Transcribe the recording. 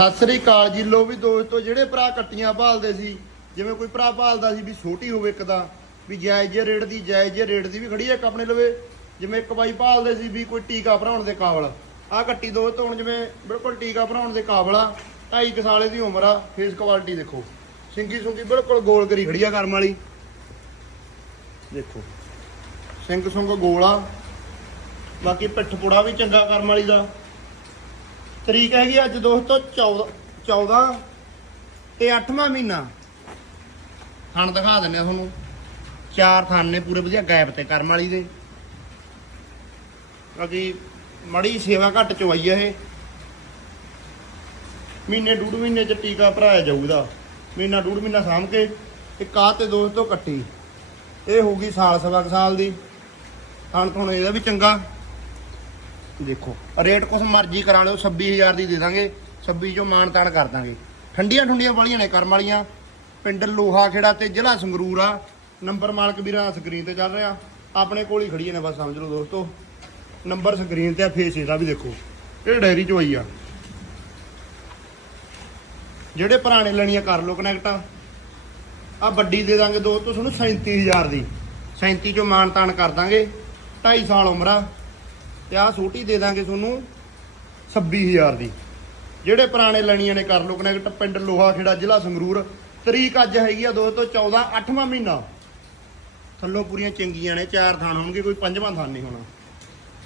ਸਤਿ ਸ੍ਰੀ ਅਕਾਲ ਜੀ। ਲੋ ਵੀ ਦੋਸਤੋ, ਜਿਹੜੇ ਭਰਾ ਕੱਟੀਆਂ ਭਾਲਦੇ ਸੀ, ਜਿਵੇਂ ਕੋਈ ਭਰਾ ਭਾਲਦਾ ਸੀ ਵੀ ਛੋਟੀ ਹੋਵੇ ਇੱਕ ਤਾਂ, ਵੀ ਜਾਇਜ਼ ਜਿਹੇ ਰੇਟ ਦੀ, ਜਾਇਜ਼ ਜਿਹੇ ਰੇਟ ਦੀ ਵੀ ਖੜੀ ਹੈ ਇੱਕ ਆਪਣੇ ਲਵੇ। ਜਿਵੇਂ ਇੱਕ ਬਾਈ ਭਾਲਦੇ ਸੀ ਵੀ ਕੋਈ ਟੀਕਾ ਭਰਾਉਣ ਦੇ ਕਾਬਲ। ਆਹ ਕੱਟੀ ਦੋਸਤੋ, ਹੁਣ ਜਿਵੇਂ ਬਿਲਕੁਲ ਟੀਕਾ ਭਰਾਉਣ ਦੇ ਕਾਬਲ ਆ, ਢਾਈ ਕੁ ਸਾਲੇ ਦੀ ਉਮਰ ਆ ਫੇਸ ਕੁਆਲਿਟੀ ਦੇਖੋ। ਸਿੰਗੀ ਸੁੰਗੀ ਬਿਲਕੁਲ ਗੋਲ ਕਰੀ ਖੜੀ ਆ ਕਰਮ ਵਾਲੀ। ਦੇਖੋ ਸਿੰਘ ਸੁੰਗ ਗੋਲ ਆ। ਬਾਕੀ ਪਿੱਠ ਪੁੜਾ ਵੀ ਚੰਗਾ ਕਰਮ ਵਾਲੀ ਦਾ। ਤਰੀਕ ਹੈਗੀ ਅੱਜ ਦੋਸਤੋ 14 14 ਤੇ 8ਵਾਂ ਮਹੀਨਾ। ਥਣ ਦਿਖਾ ਦਿੰਨੇ ਆ ਤੁਹਾਨੂੰ। ਚਾਰ ਥਣ ਨੇ ਪੂਰੇ ਵਧੀਆ ਗੈਪ ਤੇ ਕਰਮ ਵਾਲੀ ਦੇ। ਬਾਕੀ ਮੜੀ ਸੇਵਾ ਘੱਟ ਚ ਆਈ ਆ ਇਹ। ਮਹੀਨੇ ਡੂਢ ਮਹੀਨੇ ਚ ਟੀਕਾ ਭਰਾਇਆ ਜਾਊਗਾ। ਮਹੀਨਾ ਡੂਢ ਮਹੀਨਾ ਸਾਂਭ ਕੇ ਇੱਕ ਆ ਤੇ ਦੋਸਤੋ ਕੱਟੀ। ਇਹ ਹੋਊਗੀ ਸਾਲ ਸਵਾ ਕੁ ਸਾਲ ਦੀ। ਥਣ ਥਣ ਇਹਦਾ ਵੀ ਚੰਗਾ। ਦੇਖੋ। ਰੇਟ ਕੁਛ ਮਰਜ਼ੀ ਕਰਾ ਲਿਓ 26000 ਦੀ ਦੇ ਦਾਂਗੇ 26 ਚੋਂ ਮਾਨ ਤਾਨ ਕਰ ਦਾਂਗੇ। ਠੰਡੀਆਂ ਠੰਡੀਆਂ ਵਾਲੀਆਂ ਨੇ ਕਰਮ ਵਾਲੀਆਂ। ਪਿੰਡ ਲੋਹਾ ਖੇੜਾ ਤੇ ਜ਼ਿਲ੍ਹਾ ਸੰਗਰੂਰ ਆ। ਨੰਬਰ ਮਾਲਕ ਵੀਰਾਂ ਸਕਰੀਨ ਤੇ ਚੱਲ ਰਿਹਾ। ਆਪਣੇ ਕੋਲ ਹੀ ਖੜੀਆਂ ਨੇ, ਬਸ ਸਮਝ ਲਓ ਦੋਸਤੋ। ਨੰਬਰ ਸਕਰੀਨ ਤੇ ਆ, ਫੇਸ ਇਹਦਾ ਵੀ ਦੇਖੋ। ਇਹ ਡੈਰੀ 'ਚੋਂ ਆਈ ਆ। ਜਿਹੜੇ ਪੁਰਾਣੇ ਲੈਣੀਆਂ ਕਰ ਲਓ ਕਨੈਕਟ ਆ ਵੱਡੀ ਦੇ ਦਾਂਗੇ ਦੋਸਤੋ, ਤੁਹਾਨੂੰ 37000 ਦੀ। 37 ਚੋਂ ਮਾਨ ਤਾਨ ਕਰ ਦਾਂਗੇ। 2.5 ਸਾਲ ਉਮਰ ਆ। ਤੇ ਆਹ ਛੋਟੀ ਦੇ ਦਾਂਗੇ ਤੁਹਾਨੂੰ 26000 ਦੀ। ਜਿਹੜੇ ਪੁਰਾਣੇ ਲੈਣੀਆਂ ਨੇ ਕਰ ਲਓ, ਕਨੈਕਟ ਪਿੰਡ ਲੋਹਾ ਖੇੜਾ ਜ਼ਿਲ੍ਹਾ ਸੰਗਰੂਰ। ਤਰੀਕ ਅੱਜ ਹੈਗੀ ਆ ਦੋਸਤੋ 14 8ਵਾਂ ਮਹੀਨਾ। ਥੱਲੋਂ ਪੂਰੀਆਂ ਚੰਗੀਆਂ ਨੇ, ਚਾਰ ਥਾਨ ਹੋਣਗੇ, ਕੋਈ ਪੰਜਵਾਂ ਥਾਨ ਨਹੀਂ ਹੋਣਾ।